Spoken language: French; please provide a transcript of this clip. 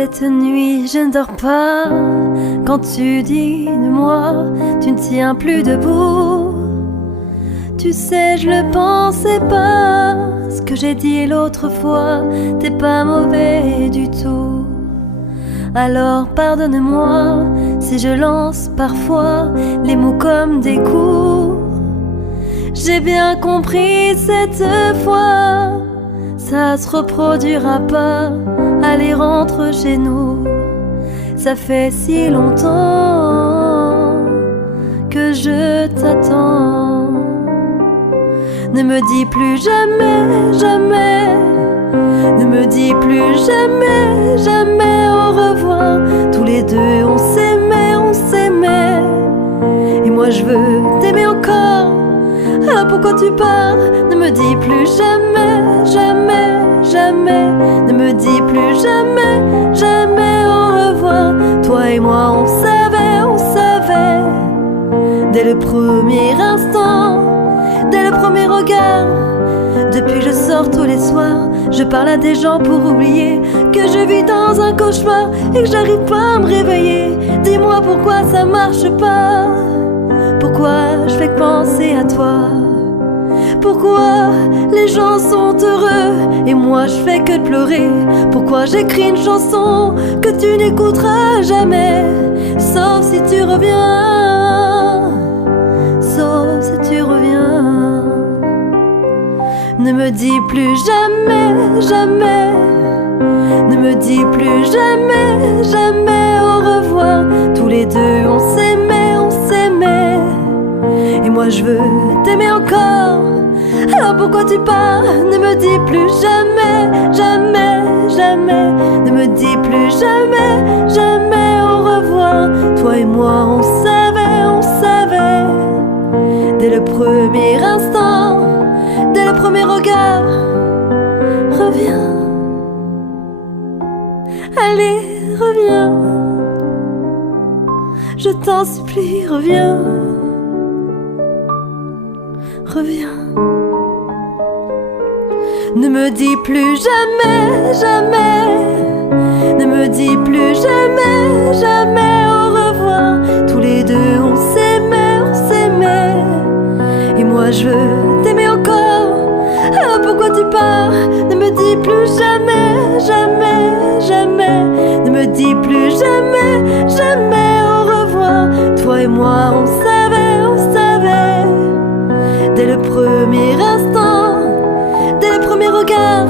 Cette nuit je ne dors pas. Quand tu dis de moi, tu ne tiens plus debout. Tu sais, je le pensais pas. Ce que j'ai dit l'autre fois, t'es pas mauvais du tout. Alors pardonne-moi si je lance parfois les mots comme des coups. J'ai bien compris cette fois, ça se reproduira pas. Allez, rentre chez nous. Ça fait si longtemps que je t'attends. Ne me dis plus jamais, jamais. Ne me dis plus jamais, jamais au revoir. Tous les deux on s'aimait, on s'aimait. Et moi je veux t'aimer encore. Alors pourquoi tu pars? Ne me dis plus jamais, jamais, jamais. Ne me dis plus jamais, jamais au revoir. Toi et moi on savait dès le premier instant, dès le premier regard. Depuis que je sors tous les soirs, je parle à des gens pour oublier que je vis dans un cauchemar et que j'arrive pas à me réveiller. Dis-moi pourquoi ça marche pas. Pourquoi je fais que penser à toi? Pourquoi les gens sont heureux et moi je fais que de pleurer? Pourquoi j'écris une chanson que tu n'écouteras jamais? Sauf si tu reviens, sauf si tu reviens. Ne me dis plus jamais, jamais. Ne me dis plus jamais, jamais au revoir. Tous les deux on s'aimait, on s'aimait. Et moi je veux t'aimer encore. Alors pourquoi tu pars? Ne me dis plus jamais, jamais, jamais. Ne me dis plus jamais, jamais au revoir. Toi et moi on savait dès le premier instant, dès le premier regard. Reviens, allez, reviens. Je t'en supplie, reviens. Reviens. Ne me dis plus jamais, jamais. Ne me dis plus jamais, jamais au revoir. Tous les deux on s'aimait, on s'aimait. Et moi je veux t'aimer encore. Alors pourquoi tu pars? Ne me dis plus jamais, jamais, jamais. Ne me dis plus jamais, jamais au revoir. Toi et moi on savait dès le premier instant, dès le premier regard.